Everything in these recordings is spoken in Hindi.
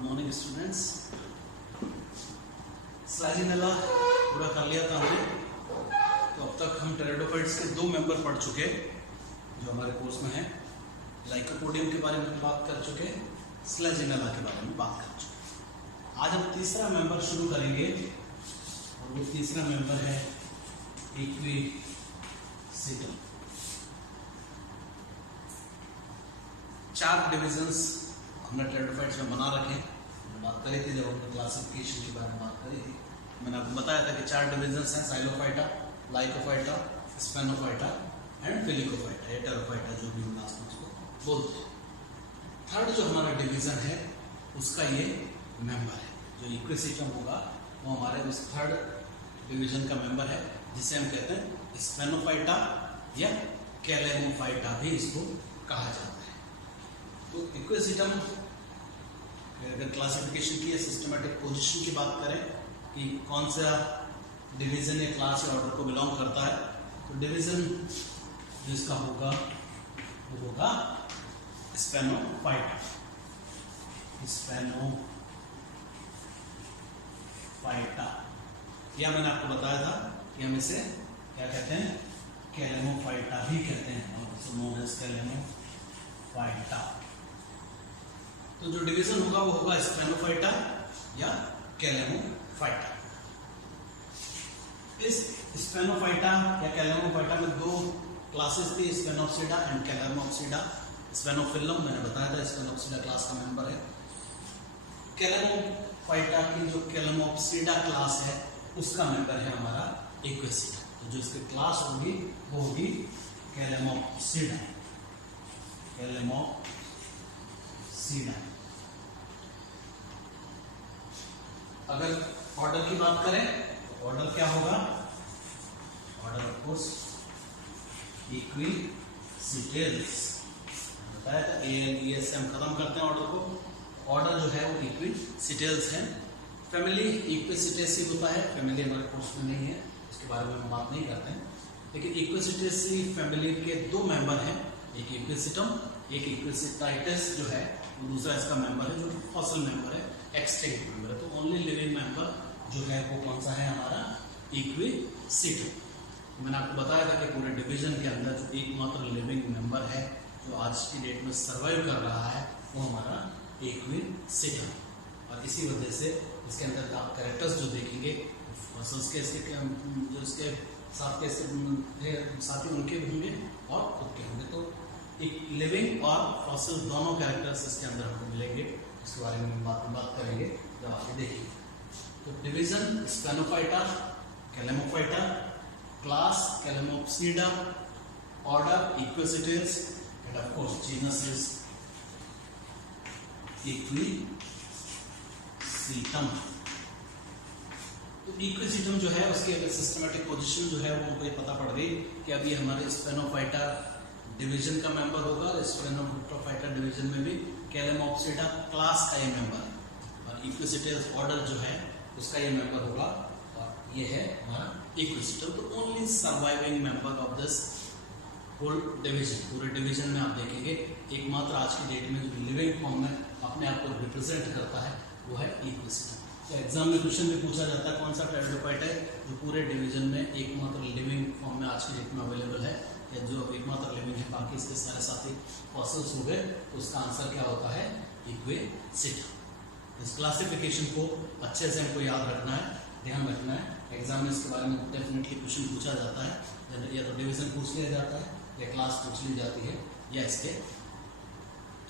Good morning students. स्लाइजिनेला पूरा कर लिया था हमने। तो अब तक हम टेरिडोफाइट्स के 2 मेंबर पढ़ चुके जो हमारे कोर्स में है। लाइकोपोडियम के बारे में बात कर चुके, स्लाइजिनेला के बारे में बात कर चुके। आज हम तीसरा मेंबर शुरू करेंगे और वो तीसरा मेंबर है इक्विसिटम। 4 डिविजन्स हमने टेरिडोफाइट्स में बना रखे हैं। हमने बात करी थी जब हमने क्लासिफिकेशन के बारे में बात करी थी, मैंने आपको बताया था कि 4 डिविजन्स हैं, साइलोफाइटा, लाइकोफाइटा, स्पेनोफाइटा एंड फिलिकोफाइटा, या टेरोफाइटा, जो भी हम लास्ट में उसको बोलते हैं। थर्ड जो हमारा डिवीजन है उसका ये मेंबर है, जो इक्विसिटम होगा वो हमारे उस थर्ड डिवीजन का मेंबर है, जिसे हम कहते हैं स्पेनोफाइटा या कैलेमोफाइटा भी इसको कहा जाता है। तो इक्विसिटम अगर क्लासिफिकेशन की या सिस्टमेटिक पोजीशन की बात करें कि कौन सा डिवीजन या क्लास या ऑर्डर को बिलोंग करता है, तो डिवीजन जिसका होगा वो होगा स्पेनोफाइटा। स्पेनोफाइटा या मैंने आपको बताया था कि हम इसे क्या कहते हैं, कैलेमोफाइटा भी कहते हैं, कैलेमोफाइटा। तो जो डिवीजन होगा वो होगा स्पेनोफाइटा या कैलेमोफाइटा। इस स्पेनोफाइटा या कैलेमोफाइटा में 2 क्लासेस थी, स्पेनोप्सिडा एंड कैलेमोप्सिडा। स्पेनोफिलम मैंने बताया था स्पेनोप्सिडा क्लास का मेंबर है। कैलेमोफाइटा की जो कैलेमोप्सिडा क्लास है उसका मेंबर है हमारा इक्विसिटा। तो जो इसकी क्लास होगी वो होगी कैलेमोप्सिडा। अगर ऑर्डर की बात करें तो ऑर्डर क्या होगा, ऑर्डर ऑफ कोर्स इक्विसिटल्स बताया था, ALES से हम खत्म करते हैं ऑर्डर को। ऑर्डर जो है वो इक्विसिटल्स है। फैमिली इक्विसिटेसी होता है, फैमिली हमारे कोर्स में नहीं है, इसके बारे में हम बात नहीं करते हैं। लेकिन इक्विसिटेसी फैमिली के 2 मेंबर हैं, एक इक्विसिटम, एक इक्विसिटाइटिस जो है वो दूसरा इसका मेंबर है, जो फॉसिल मेंबर है, एक्सटिंक्ट मेंबर है। तो ओनली लिविंग मेंबर जो है वो कौन सा है, हमारा इक्विसिटम। मैंने आपको बताया था कि पूरे डिवीजन के अंदर जो एकमात्र लिविंग मेंबर है जो आज की डेट में सर्वाइव कर रहा है वो हमारा इक्विसिटम। और इसी वजह से इसके अंदर आप कैरेक्टर्स जो देखेंगे फॉसिल्स के जो इसके साथ के साथी उनके भी होंगे और खुद के होंगे। तो एक लिविंग और फॉसिल दोनों कैरेक्टर्स इसके अंदर हमको मिलेंगे, इसके बारे में बात करेंगे जब आगे देखेंगे। तो division Sphenophyta, Calamophyta, class Calamopsida, order Equisetales and of course genus is Equisetum. तो इक्विसिटम जो है उसके सिस्टमेटिक पोजीशन जो है वो हमको ये पता पड़ गई कि अभी हमारे स्पेनोफाइटा डिवीजन का मेंबर होगा, और स्पेनोफाइटा डिवीजन में भी कैलेमोप्सिडा क्लास का ये मेंबर है, और इक्विसिटल्स ऑर्डर जो है उसका ये मेंबर होगा, और ये है हमारा इक्विसिटम। तो only surviving member of this whole division, पूरे डिवीजन में आप देखेंगे एकमात्र आज की डेट में जो लिविंग फॉर्म में अपने आप को रिप्रेजेंट करता है वो है इक्विसिटम। तो एग्जाम में क्वेश्चन भी पूछा जाता है कौन सा टेरिडोफाइट है जो पूरे डिवीजन में एकमात्र लिविंग फॉर्म में आज की डेट में अवेलेबल है, या जो एकमात्र लिविंग है, बाकी इसके सारे साथी फॉसिल्स हो गए। तो उसका आंसर क्या होता है, इक्विसिटम। इस क्लासिफिकेशन को अच्छे से हमको याद रखना है, ध्यान रखना है। एग्जाम में इसके बारे में डेफिनेटली क्वेश्चन पूछा जाता है, या तो डिवीजन पूछ लिया जाता है या क्लास पूछ ली जाती है, या इसके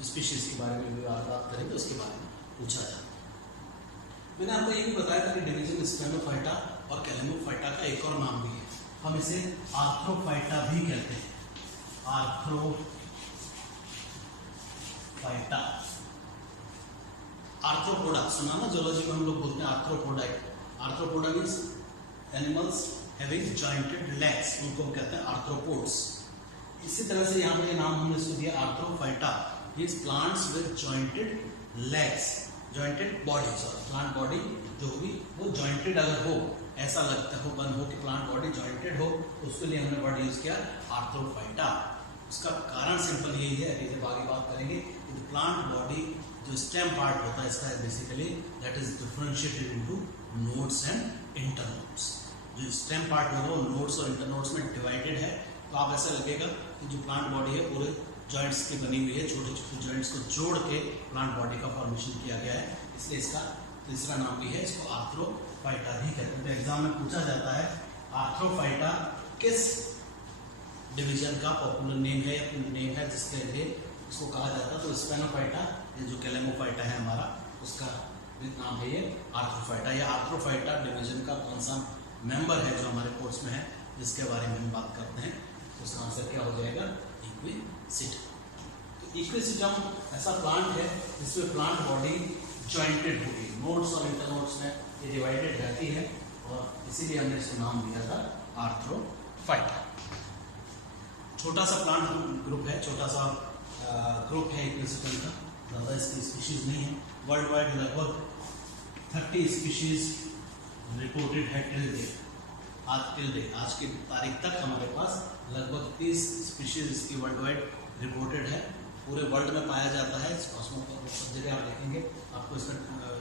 स्पीशीज के बारे में भी बात करें तो उसके बारे में पूछा जाता है। मैंने आपको ये भी बताया था कि डिवीजन स्पेनोफाइटा और कैलेमोफाइटा का एक और नाम भी है, हम इसे आर्थ्रोफाइटा भी कहते हैं। आर्थ्रोफाइटा, आर्थ्रोपोडा सुना ना, जूलॉजी में हम लोग बोलते हैं arthropoda. Arthropoda means animals having jointed legs, उनको हम कहते हैं आर्थ्रोपोड्स। इसी तरह से यहाँ पे नाम हमने इसको दिया Arthrophyta, means plants with jointed legs, jointed bodies. और प्लांट बॉडी जो भी वो जॉइंटेड अगर हो, ऐसा लगता हो बन हो कि प्लांट बॉडी जॉइंटेड हो, तो उसके लिए हमने वर्ड यूज किया आर्थ्रोफाइटा। उसका कारण सिंपल यही है कि जब आगे बात करेंगे, प्लांट बॉडी जो स्टेम पार्ट होता है इसका basically that is differentiated into nodes and internodes. जो स्टेम पार्ट होगा वो नोड्स और इंटरनोड्स में डिवाइडेड है। तो आप ऐसा लगेगा कि जो प्लांट बॉडी है पूरे जॉइंट्स की बनी हुई है, छोटे छोटे जॉइंट्स को जोड़ के प्लांट बॉडी का फॉर्मेशन किया गया है, इसलिए इसका तीसरा नाम भी है, इसको आर्थ्रोफाइटा भी कहते हैं। तो एग्जाम में पूछा जाता है आर्थ्रोफाइटा किस डिवीजन का पॉपुलर नेम है या नेम है जिसके लिए इसको कहा जाता है। तो स्पेनोफाइटा, ये जो कैलेमोफाइटा है हमारा, उसका नाम है ये आर्थ्रोफाइटा। या आर्थ्रोफाइटा डिवीजन का कौन सा मेंबर है जो हमारे कोर्स में है जिसके बारे में हम बात करते हैं, उसका आंसर क्या हो जाएगा, इक्विसिटम। तो इक्विसिटम ऐसा प्लांट है जिसमें प्लांट बॉडी जॉइंटेड होगी, नोड्स और इंटरनोड्स में ये डिवाइडेड रहती है, और इसीलिए हमने इसको नाम दिया था आर्थ्रोफाइटा। छोटा सा प्लांट ग्रुप है, छोटा सा ग्रुप है इक्विसिटम का, ज़्यादा इसकी स्पीशीज नहीं है। वर्ल्ड वाइड लगभग 30 स्पीशीज रिपोर्टेड है टिल डेट। आज की तारीख तक हमारे पास लगभग 30 स्पीशीज इसकी वर्ल्ड वाइड रिपोर्टेड है, पूरे वर्ल्ड में पाया जाता है। सब जगह आप देखेंगे आपको इसका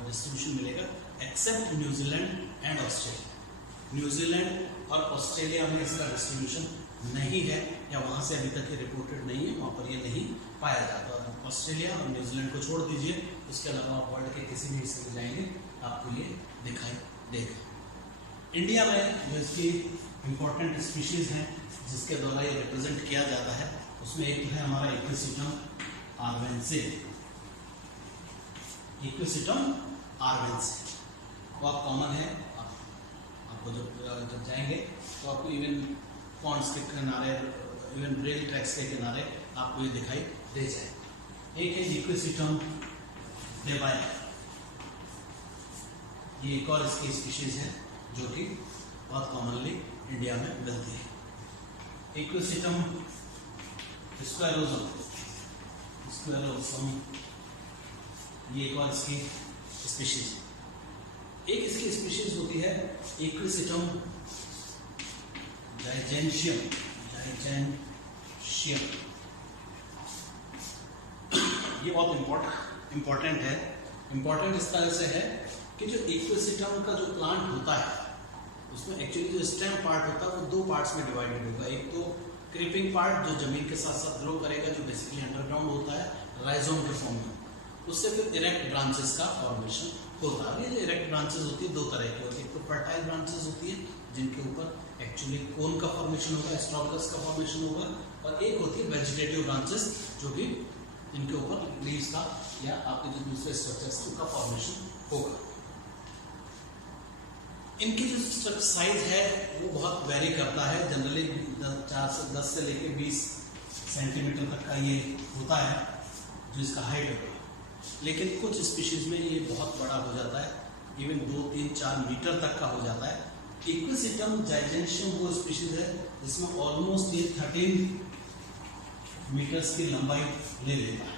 डिस्ट्रीब्यूशन मिलेगा, except New Zealand and Australia. New Zealand और ऑस्ट्रेलिया में इसका डिस्ट्रीब्यूशन नहीं है, या वहाँ से अभी तक ये रिपोर्टेड नहीं है, वहाँ पर ये नहीं पाया जाता। ऑस्ट्रेलिया और न्यूजीलैंड को छोड़ दीजिए, इसके अलावा आप वर्ल्ड के किसी भी हिस्से में जाएंगे आपको ये दिखाई देगा। इंडिया में जो इसकी इम्पोर्टेंट स्पीशीज हैं जिसके द्वारा ये रिप्रेजेंट किया जाता है, उसमें एक है हमारा इक्विसिटम आर्वेन्से। इक्विसिटम आर्वेन्से बहुत कॉमन है, आपको जब जाएंगे तो आपको इवन पॉन्ड्स के किनारे, इवन रेल ट्रैक्स के किनारे आपको ये दिखाई दे जाए। एक है इक्विसिटम डेबाया, ये एक और इसकी स्पीशीज है जो कि बहुत कॉमनली इंडिया में मिलती है। इक्विसिटम स्क्वेरोसम, ये एक और इसकी स्पीशीज है। एक इसकी स्पीशीज होती है इक्विसिटम जाइजेंशियम। ये बहुत इम्पोर्टेंट है। इम्पोर्टेंट इस तरह से है कि जो इक्विसिटम का जो प्लांट होता है उसमें एक्चुअली जो स्टेम पार्ट होता है वो दो पार्ट्स में डिवाइडेड होगा। एक तो क्रीपिंग पार्ट जो जमीन के साथ साथ ग्रो करेगा, जो बेसिकली अंडरग्राउंड होता है राइजोम के फॉर्म में, उससे फिर इरेक्ट ब्रांचेस का फॉर्मेशन होता है। ये जो इरेक्ट ब्रांचेस होती है दो तरह की होती है, एक तो फर्टाइल ब्रांचेस होती है जिनके ऊपर एक्चुअली कोन का फॉर्मेशन होगा, स्ट्रॉकस का फॉर्मेशन होगा, और एक होती है वेजिटेटिव ब्रांचेस जो कि जिनके ऊपर लीव्स का या आपके जो दूसरे स्ट्रक्चर्स उनका फॉर्मेशन होगा। इनकी जो साइज है वो बहुत वेरी करता है, जनरली 10 से लेकर 20 सेंटीमीटर तक का ये होता है जो इसका हाइट होगा, लेकिन कुछ स्पीशीज में ये बहुत बड़ा हो जाता है, इवन 2, 3, 4 मीटर तक का हो जाता है। इक्विसिटम जाइजेंशियम वो स्पीशीज है जिसमें ऑलमोस्ट ये 13 मीटर्स की लंबाई ले लेता है।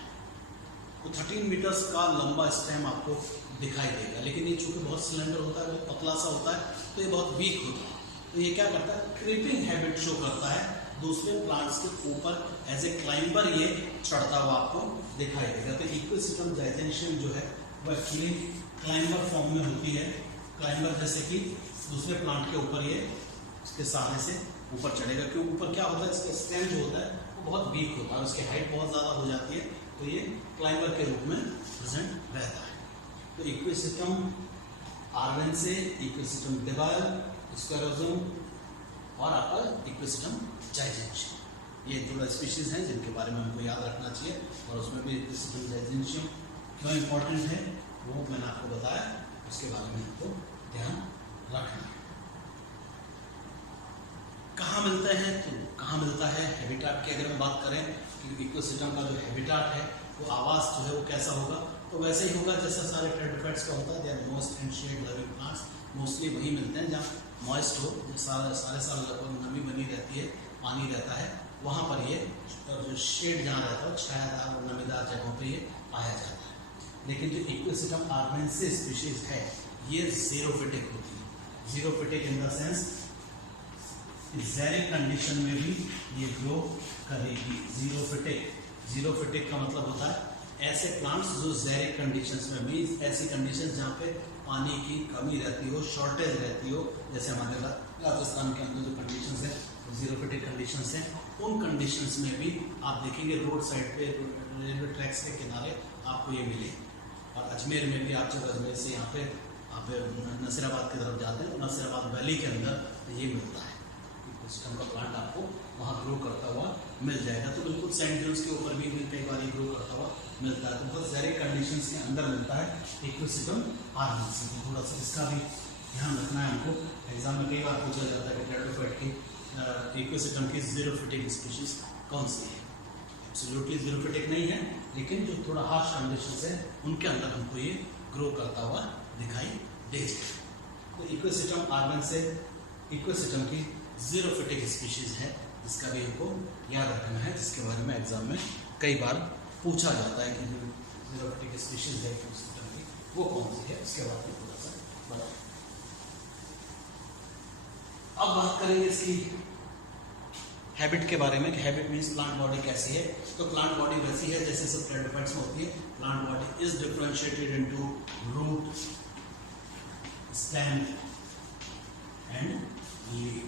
तो 13 मीटर्स का लंबा स्टेम आपको दिखाई देगा, लेकिन ये चूंकि बहुत सिलेंडर होता है, बहुत पतला सा होता है, तो ये बहुत वीक होता है। तो ये क्या करता है, क्रीपिंग हैबिट शो करता है, दूसरे प्लांट्स के ऊपर एज ए क्लाइंबर ये चढ़ता हुआ आपको दिखाई देगा। तो इक्विसिटम जाइजेंशियम जो है वो एक्चुअली क्लाइंबर फॉर्म में होती है। क्लाइंबर जैसे कि दूसरे प्लांट के ऊपर ये उसके सहारे से ऊपर चढ़ेगा, क्योंकि ऊपर क्या होता है, इसका स्टेम जो होता है वो बहुत वीक होता है, उसकी हाइट बहुत ज़्यादा हो जाती है, तो ये क्लाइंबर के रूप में प्रेजेंट रहता है। तो इक्विसिटम आर्वेन्से, इक्विसिटम डेबाया, स्क्वेरोसम और आपका इक्विसिटम जाइजेंशियम, ये थोड़ा स्पीशीज हैं जिनके बारे में हमको याद रखना चाहिए। और उसमें भी इक्विसिटम जाइजेंशियम क्यों इम्पोर्टेंट है वो मैंने आपको बताया, उसके बारे में आपको ध्यान रखना है। कहाँ मिलते हैं, तो कहाँ मिलता है, हैबिटाट की अगर हम बात करें कि इकोसिस्टम का जो हैबिटाट है वो आवास जो है वो कैसा होगा, तो वैसे ही होगा जैसा सारे टेट्राफाइट्स का होता है। They are most and shade loving plants, mostly वही मिलते हैं जहाँ मॉइस्ट हो, जो सारे साल लगभग नमी बनी रहती है, पानी रहता है, वहाँ पर ये जो शेड जहाँ रहता है छायादार और नमीदार जगहों पर ये पाया जाता है। लेकिन जो इक्विसिटम आर्वेन्से स्पीशीज है ये ज़ीरोफिटिक होती है। Xerophytic in the sense xeric condition में भी ये ग्रो करेगी। ज़ीरोफिटिक का मतलब होता है ऐसे प्लांट्स जो ज़ेरिक कंडीशंस में, मीन्स ऐसी कंडीशंस जहाँ पे पानी की कमी रहती हो, शॉर्टेज रहती हो, जैसे हमारे राजस्थान के अंदर जो कंडीशंस है जीरोफिटिक कंडीशंस हैं, उन कंडीशंस में भी आप देखेंगे रोड साइड पे, रेलवे ट्रैक्स के किनारे आपको ये मिले। और अजमेर में भी आप जब अजमेर से यहाँ पे आप नसीराबाद की तरफ जाते हैं तो नसीराबाद वैली के अंदर ये मिलता है, सिस्टम का प्लांट आपको वहाँ ग्रो करता हुआ मिल जाएगा। तो बिल्कुल सैंड ड्यून्स के ऊपर भी कई बार ग्रो करता हुआ मिलता है। तो बहुत ज़ेरिक कंडीशंस के अंदर मिलता है इक्विसिटम आर्बेंसी। थोड़ा सा इसका भी ध्यान रखना है हमको, एग्जाम में कई बार पूछा जाता है कि टेट्राफाइट की इक्विसिटम की जीरोफिटिक स्पीशीज कौन सी है। एब्सोल्युटली जीरोफिटिक नहीं है, लेकिन जो थोड़ा हार्श कंडीशंस है उनके अंदर हमको ये ग्रो करता हुआ दिखाई देगा। तो इक्विसिटम आर्बेंसी इक्विसिटम की जीरोफिटिक स्पीशीज है, जिसका भी हमको याद रखना है, जिसके बारे में एग्जाम में कई बार पूछा जाता है कि जो जीरोफिटिक स्पीशीज है इक्विसिटम की वो कौन सी है, उसके बारे में थोड़ा सा बताओ। अब बात करेंगे इसकी हैबिट के बारे में कि हैबिट मीन्स प्लांट बॉडी कैसी है। तो प्लांट बॉडी वैसी है जैसे सब टेट्राफाइट्स में होती है। Plant body is differentiated into root, stem and leaf.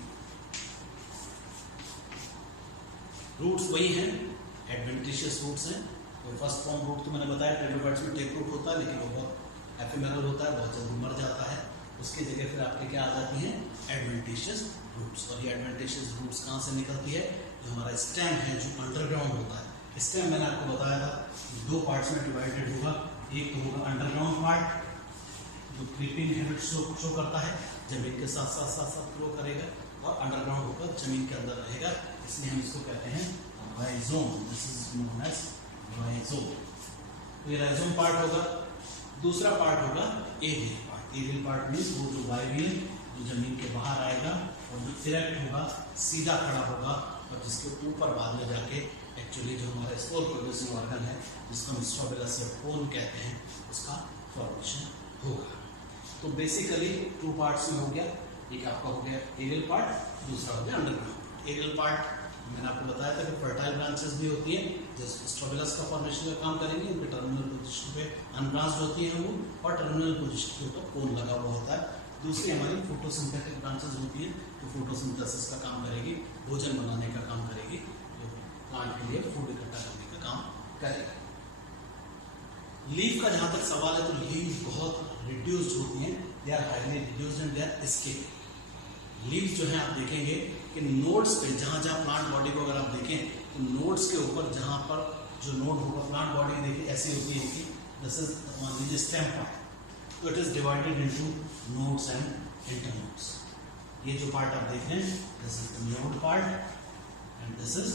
Roots वही हैं, एडवेंटिशियस रूट्स हैं। तो फर्स्ट फॉर्म रूट तो मैंने बताया टेट्राफाइट्स में टेप रूट होता है, लेकिन वो बहुत एफेमेरल होता है, बहुत जल्दी मर जाता है। उसकी जगह फिर आपके क्या आ जाती हैं, एडवेंटिशियस रूट्स। और ये एडवेंटिशियस रूट्स कहाँ से निकलती है, जो हमारा स्टेम है जो अंडरग्राउंड होता है। स्टेम मैंने आपको बताया था दो पार्ट्स में डिवाइडेड होगा। एक तो होगा अंडरग्राउंड पार्ट जो क्रीपिंग हैबिट शो करता है, जमीन के साथ साथ साथ साथ ग्रो करेगा, और अंडरग्राउंड होकर जमीन के अंदर रहेगा, इसलिए हम इसको कहते हैं rhizome. This is known as rhizome. तो ये राइजोम पार्ट होगा। दूसरा पार्ट होगा aerial part. Aerial part means वो जो वायवियल जो जमीन के बाहर आएगा और जो इरेक्ट होगा, सीधा खड़ा होगा, और जिसके ऊपर बाद में जाके एक्चुअली जो हमारा स्पोर प्रोड्यूसिंग ऑर्गन है, जिसको हम स्ट्रोबिलस या पोन कहते हैं, उसका फॉर्मेशन होगा। तो बेसिकली टू पार्ट्स में हो गया, एक आपका हो गया एरियल पार्ट, दूसरा हो गया अंडरग्राउंड। एरियल पार्ट मैंने आपको बताया था कि फर्टाइल ब्रांचेस भी होती हैं जो स्ट्रोबिलस का फॉर्मेशन का काम करेंगे। उनके टर्मिनल पोजीशन पे अनब्रांच्ड होती है वो, और टर्मिनल पोजीशन के ऊपर कोन लगा हुआ होता है। दूसरी हमारी फोटोसिंथेटिक ब्रांचेस होती है जो फोटोसिंथेसिस का काम करेगी, भोजन बनाने का काम करेगी, जो प्लांट के लिए फूड इकट्ठा करने का काम करेगी। लीफ का जहाँ तक सवाल है, तो लीफ बहुत रिड्यूस्ड होती हैं, they are highly reduced and they are escaping. Leaf जो है आप देखेंगे कि नोड्स पे, जहाँ जहाँ प्लांट बॉडी को अगर आप देखें तो नोड्स के ऊपर जहाँ पर जो नोड होगा, प्लांट बॉडी देखिए ऐसी होती है कि दिस इज मान लीजिए स्टेम पार्ट, तो it is divided into nodes and internodes. ये जो पार्ट आप देख रहे हैं, this is the node part and this is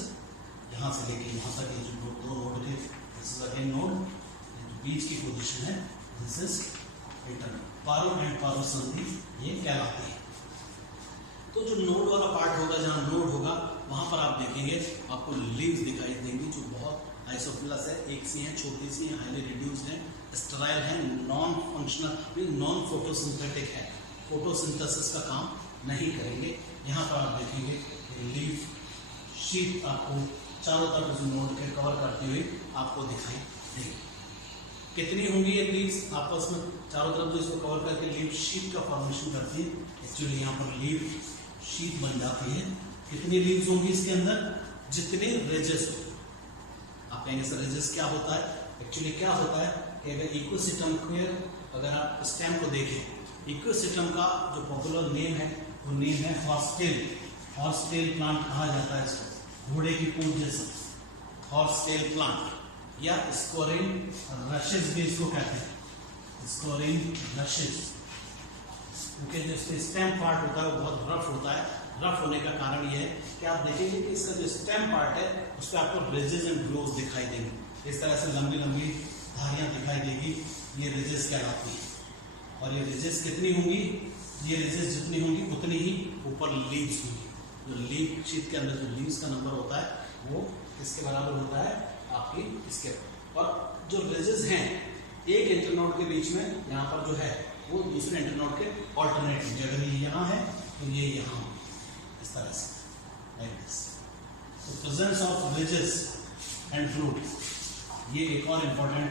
यहाँ से लेके यहाँ तक ये जो दो नोड के, दिस इज अगेन नोड, बीच की पोजीशन है, दिस इज इंटरनोड। पारो एंड पारो संधि ये कहलाती है। तो जो नोड वाला पार्ट होगा, जहाँ नोड होगा, वहाँ पर आप देखेंगे आपको लीव्स दिखाई देंगी जो बहुत आइसोफिलस है, एक सी हैं, छोटी सी हैं, हाईली रिड्यूस्ड हैं, स्टेराइल हैं, नॉन फंक्शनल, नॉन फोटोसिंथेटिक है, फोटोसिंथेसिस का काम नहीं करेंगे। यहाँ पर आप देखेंगे लीफ शीट आपको चारों तरफ जो नोड के कवर करती हुई आपको दिखाई देगी। कितनी होंगी ये लीव्स आपस में चारों तरफ जो इसको कवर करके लीफ शीट का फॉर्मेशन करती है। एक्चुअली यहाँ पर लीफ शीट बन जाती है। कितनी लीव्स होंगी इसके अंदर, जितने रेजेस हो। आप कहेंगे सर रेजेस क्या होता है, एक्चुअली क्या होता है कि अगर इकोसिस्टम के अगर आप स्टेम को देखें, इकोसिस्टम का जो पॉपुलर नेम है वो नेम है हॉर्सटेल। हॉर्सटेल प्लांट कहा जाता है इसको, घोड़े की पूंछ जैसा, हॉर्सटेल प्लांट, या स्कोरिन रशेस भी इसको कहते हैं, स्कोरिन रशेस। क्योंकि जो इसमें स्टेम पार्ट होता है वो बहुत रफ होता है। रफ होने का कारण ये है कि आप देखेंगे कि इसका जो स्टेम पार्ट है उस पर आपको रिजेस एंड ग्रोव्स दिखाई देंगे, इस तरह से लंबी लंबी धारियां दिखाई देगी, ये रिजेस कहलाती है। और ये रिजेस कितनी होंगी, ये रिजेस जितनी होंगी उतनी ही ऊपर लीव्स होंगी। जो लीव शीट के अंदर जो लीव्स का नंबर होता है वो किसके बराबर होता है, आपकी इसके। और जो रिजेस हैं एक इंटरनोड के बीच में, यहाँ पर जो है वो दूसरे इंटरनोड के ऑल्टरनेटिव, अगर ये यहाँ है तो ये यहाँ, इस तरह से लाइक दिस। तो presence of ridges and root ये एक और इम्पोर्टेंट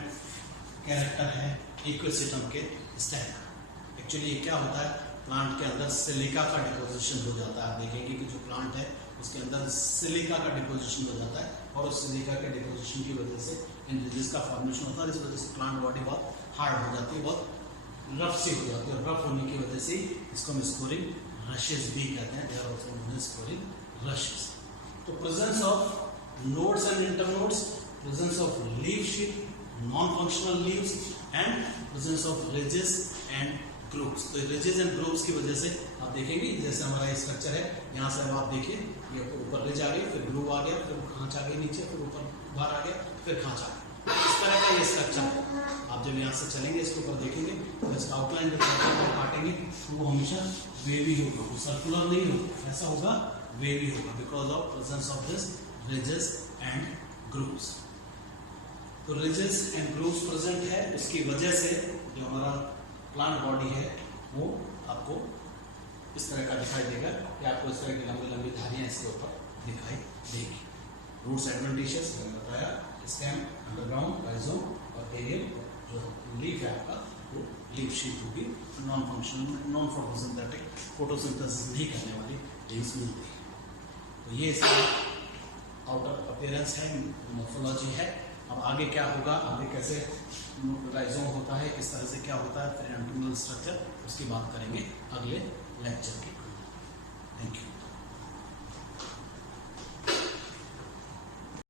कैरेक्टर है इकोसिस्टम के स्टेम। एक्चुअली ये क्या होता है, प्लांट के अंदर सिलिका का डिपोजिशन हो जाता है। आप देखेंगे कि जो प्लांट है उसके अंदर सिलिका का डिपोजिशन हो जाता है, और उस सिलिका के डिपोजिशन की वजह से इन रिजेस का फॉर्मेशन होता है। इस वजह से प्लांट बॉडी बहुत हार्ड हो जाती है, बहुत रफ सी हो जाती है, और रफ होने की वजह से इसको हम स्कोरिंग रशेस भी कहते हैं। They are also known as scouring rushes. तो presence of nodes and internodes, presence of leaf sheath, non functional leaves, and presence of ridges and grooves. तो रिजेस एंड ग्रूव्स की वजह से आप देखेंगे जैसे हमारा स्ट्रक्चर है, यहाँ से अब आप देखिए ये ऊपर रिज आ गई, फिर ग्रूव आ गया, फिर खांच आ गई नीचे, फिर ऊपर बाहर आ गया, फिर खांच आ गया। इस तरह का ये स्ट्रक्चर है। आप जब यहाँ से चलेंगे इसके ऊपर देखेंगे तो इसका आउटलाइन जब काटेंगे तो वो हमेशा वेवी होगा, वो सर्कुलर नहीं होगा, ऐसा होगा वेवी होगा, because of presence of this ridges and grooves. तो रिजेस एंड ग्रूव्स प्रेजेंट है, उसकी वजह से जो हमारा प्लांट बॉडी है वो आपको इस तरह का दिखाई देगा कि आपको इस तरह की लंबी लंबी धारियां इसके ऊपर दिखाई देगी। रूट्स एडवेंटिशियस मैंने बताया, स्टेम, अंडरग्राउंड, राइजोम और एरियल। जो लीफ है आपका वो लीफ शीट होगी, non functional, non photosynthetic, photosynthesis नहीं करने वाली लीव्स मिलती है। तो ये इसका आउटर अपीयरेंस है, मोर्फोलॉजी है। अब आगे क्या होगा, आगे कैसे राइजोम होता है, किस तरह से क्या होता है, फिर एंटोमियल स्ट्रक्चर, उसकी बात करेंगे अगले लेक्चर की। Thank you.